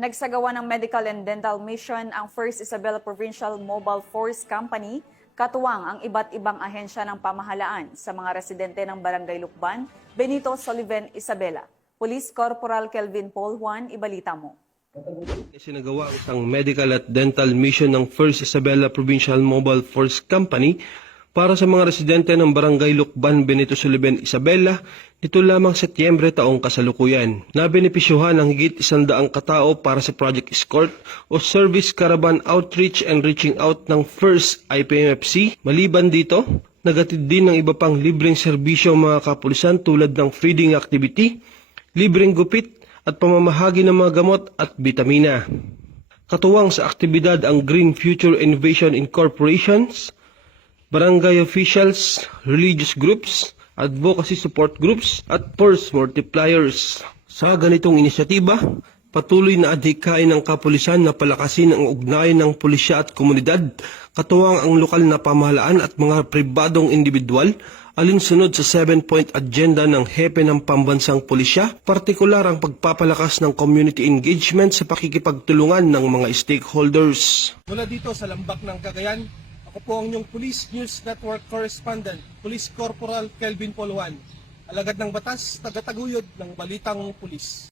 Nagsagawa ng medical and dental mission ang First Isabela Provincial Mobile Force Company, katuwang ang iba't ibang ahensya ng pamahalaan sa mga residente ng Barangay Lukban, Benito Soliven, Isabela. Police Corporal Kelvin Paul Juan, ibalita mo. Sinagawa ang isang medical at dental mission ng First Isabela Provincial Mobile Force Company para sa mga residente ng Barangay Lukban, Benito Soliven, Isabela nito lamang Setyembre taong kasalukuyan. Nabenepisyuhan ng higit 100 katao para sa Project Escort o Service Caravan Outreach and Reaching Out ng First IPMFC. Maliban dito, nagatid din ng iba pang libreng serbisyo ang mga kapulisan tulad ng feeding activity, libreng gupit at pamamahagi ng mga gamot at bitamina. Katuwang sa aktibidad ang Green Future Innovation Incorporations, barangay officials, religious groups, advocacy support groups at force multipliers. Sa ganitong inisyatiba, patuloy na adhikain ng kapulisan na palakasin ang ugnayan ng pulisya at komunidad, katuwang ang lokal na pamahalaan at mga pribadong individual, alinsunod sa 7-point agenda ng Hepe ng Pambansang Pulisya, partikular ang pagpapalakas ng community engagement sa pakikipagtulungan ng mga stakeholders. Mula dito sa Lambak ng Cagayan, ako po ang inyong Police News Network Correspondent, Police Corporal Kelvin Paul Juan, alagad ng batas, tagataguyod ng Balitang Pulis.